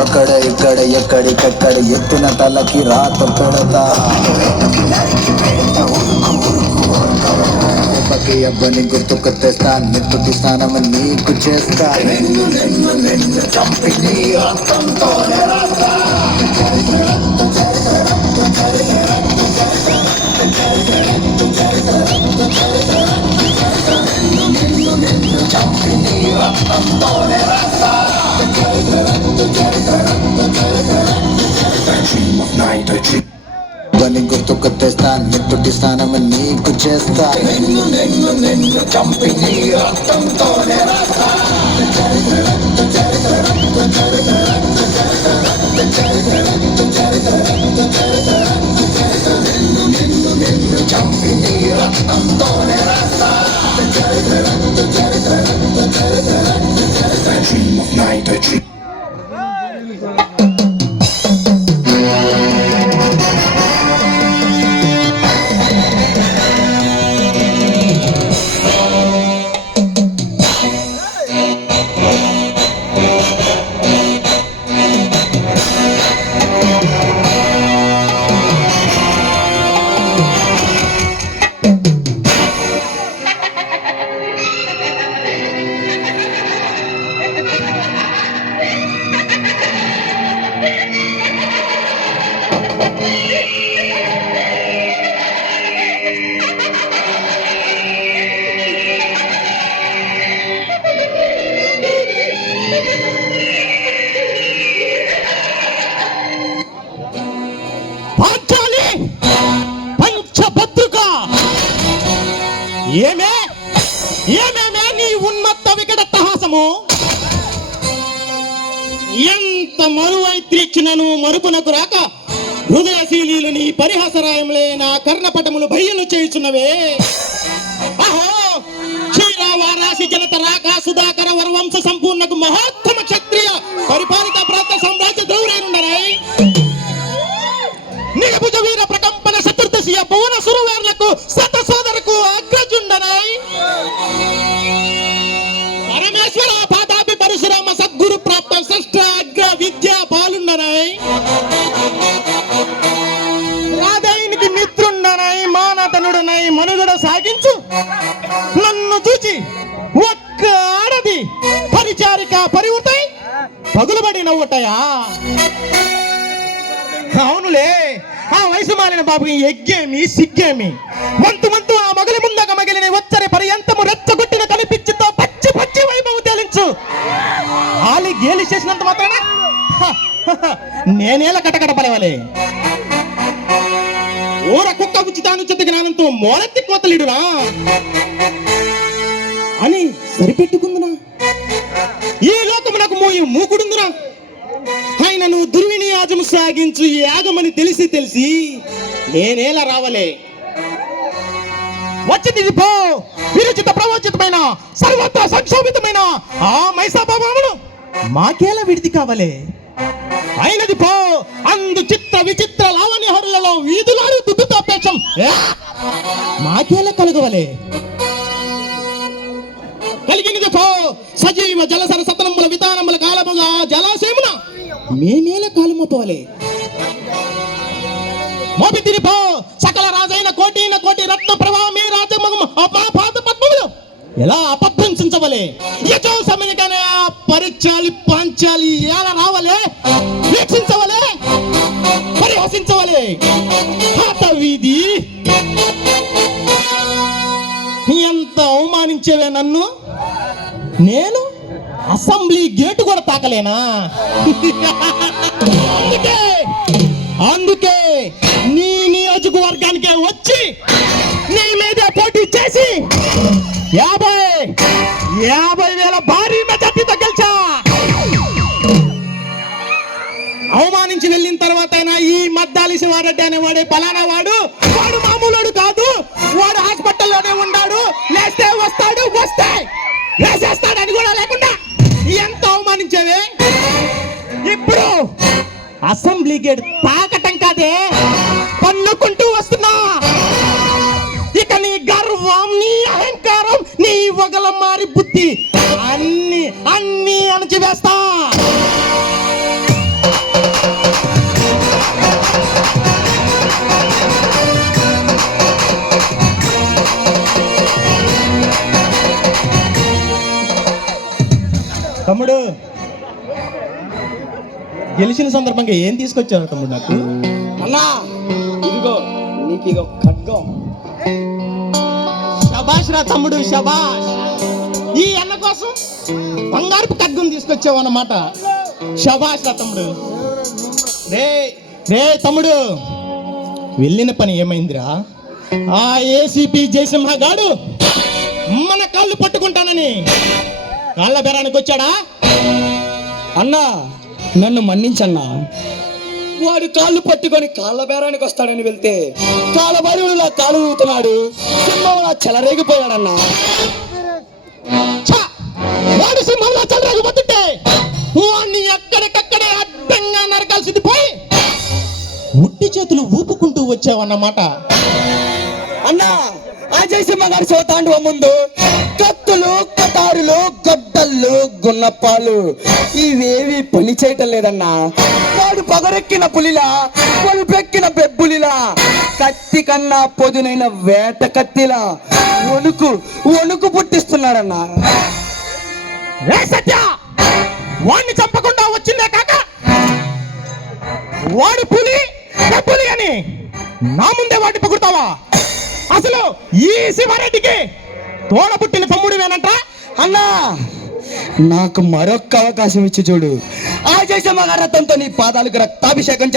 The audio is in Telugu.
అక్కడ ఇక్కడ ఎక్కడికెక్కడ ఎత్తున తలకి రాత పెడతా దెబ్బకి అబ్బని గుర్తుకు తెస్తా నెత్తుటి స్నానం నీకు చేస్తా నిన్ను చంపి నీ రక్తంతోనే రాస్తా నిన్ను చంపి నీ రక్తంతోనే రాస్తా బని గుర్తుకు తెస్తా నెత్తుటి స్నానం నీకు చేస్తా నిన్ను చంపి నీ రక్తంతోనే రాస్తా నిన్ను చంపి నీ రక్తంతోనే రాస్తా dream of night, I dream. ఏమే నీ ఉన్మత్త వికటట్టహాసము ఎంత మరువైత్రిచ్చినను మరుపునకు రాక హృదయశీలీలు నీ పరిహాసరాయములే నా కర్ణపటములు బయ్యలు చేయుచున్నవే. అహో క్షీరావారాశి జనత రాక సుధాకర వరవంశ సంపూర్ణకు మహోత్తమ క్షత్రియ పరిపాలిత ప్రాంత సామ్రాజ్య దౌరైనుండరాయ్ నిగభుజ వీర ప్రకంపన చతుర్దశియ భువన సురవేర్లకు సత సోదరకు అగ్రజుండనాయ్ పరమేశ్వర పాదాపి పరశురామ సద్గురు ప్రాప్త శ్రేష్ఠ అగ్ర విద్యా పాలుండనాయ్ రాధాయినికి మిత్రుండనాయ్ మానతనుడనాయ్ మనుగడ సాగించు నన్ను చూచి ఒక్క ఆడది పరిచారిక పరివుతాయి పగులుబడి నవ్వుతాయా. అవునులే, ఆ వయసు మాలిన బాబుకి ఎగ్గేమి సిగ్గేమి వంతు వంతు ఆ మగలి ముందక మగిలిన వచ్చరి పర్యంతము రెచ్చగొట్టిన కనిపించుతో పచ్చి పచ్చి వైభవం తేలించు. ఆలి గేలి చేసినంత మాత్రాన నేనేలా కటకట పడవలే. ఊర కుక్క ఉచితానుచిత జ్ఞానంతో మోలెత్తి కోతలిడునా అని సరిపెట్టుకుందునా ఈ లోకమునకు మూకుడుందునా. ఆయనను దుర్వినియోగం సాగించు యాగమని తెలిసి నేనేలా రావలే. వచ్చింది పో విరచిత ప్రవచితమైన సర్వత్ర సంక్షోభితమైన ఆ మైసాబాబును మాకేలా విడిది కావలే. అయినది పో అందు చిత్ర విచిత్ర లావణ్యహరులలో వీధులారు దుద్దుతాపేక్షం మాకేలా కలగవలే. కలిగినది పో సజీవ జలసర సతనముల వితానముల కాలముగా జలాశయమున మేమేల కాలుమోపవలే. మోపి తిరిపో సకల రాజైన కోటి రత్న ప్రభావ మీ రాజమగం పాద పద్మములు ఎలా అపభ్రంశించవలే. యజో సమయగానే పరిచాలి పాంచాలి ఎలా రావలే, వీక్షించవలే, పరిహసించవలే. హాత వీధి ఎంత అవమానించేవే నన్ను. నేను అసెంబ్లీ గేటు కూడా తాకలేనా? అందుకే నీ నియోజకవర్గానికి వచ్చి నీ మీద పోటీ చేసి 50,000 భారీ మెజార్టీతో గెలిచా. అవమానించి వెళ్ళిన తర్వాత ఈ మద్దాలి శివారెడ్డి అనేవాడే పలానా వాడు మామూలుడు కాదు, వాడు హాస్పిటల్లోనే ఉన్నాడు, లేస్తే వస్తాడు, వస్తే వేసేస్తాడని కూడా లేకుండా ఎంత అవమానించావే. ఇప్పుడు అసెంబ్లీ గేట్ తాకటం కాదే, పన్నుకుంటూ వస్తున్నా. ఇక నీ గర్వం, నీ అహంకారం, నీ వగల మారి బుద్ధి కాంచి వేస్తా. తమ్ముడు, గెలిచిన సందర్భంగా ఏం తీసుకొచ్చావు తమ్ముడు నాకు? అన్నా ఇదిగో నీకు ఇగో ఖడ్గం. శబాష్ రా తమ్ముడు, శబాష్. ఈ అన్న కోసం బంగారుపు ఖడ్గం తీసుకొచ్చావు అన్నమాట. శబాష్ రా తమ్ముడు. రే రే తమ్ముడు, వెళ్ళిన పని ఏమైందిరా? ఆ ఏసీపీ జయసింహ గాడు మన కాళ్ళు పట్టుకుంటానని కాళ్ళ బేరానికి వచ్చాడా? అన్నా నన్ను మన్నించన్నా. వాడు కాళ్ళు పట్టుకొని కాళ్ళ బేరానికి వస్తాడని వెళ్తే కాళ్ళ బరువులా కాలు ఊగుతున్నాడు. సింహంలా చెలరేగిపోయాడన్నా. ఛ! వాడు సింహంలో చెలరేగిపోతుంటే వాడిని ఎక్కడికక్కడే అడ్డంగా నరకాల్సింది పోయి ఉట్టి చేతులు ఊపుకుంటూ వచ్చావన్నమాట. అన్నా ఆ జయసింహ గారి సోతాండువ ముందు కత్తులు, కటారులు, గడ్డళ్ళు, గున్నపాలు ఇవేవి పని చేయటం లేదన్నా. వాడు పగరెక్కిన పులిలా, పొలిపెక్కిన బెబ్బులిలా, కత్తి కన్నా పొదునైన వేట కత్తిలా వణుకు వణుకు పుట్టిస్తున్నాడన్నా. రే సత్య, వాడిని చంపకుండా వచ్చిందే కాక వాడు పులి పులి అని నా ముందే వాడిని పొగుడతావా? అసలు ఈ శివారెడ్డికి తోడ పుట్టిన తమ్ముడివేనంట. అన్నా నాకు మరొక్క అవకాశం ఇచ్చి చూడు. ఆ జయసింహ గారి రథంతో నీ పాదాలకు రక్తాభిషేకం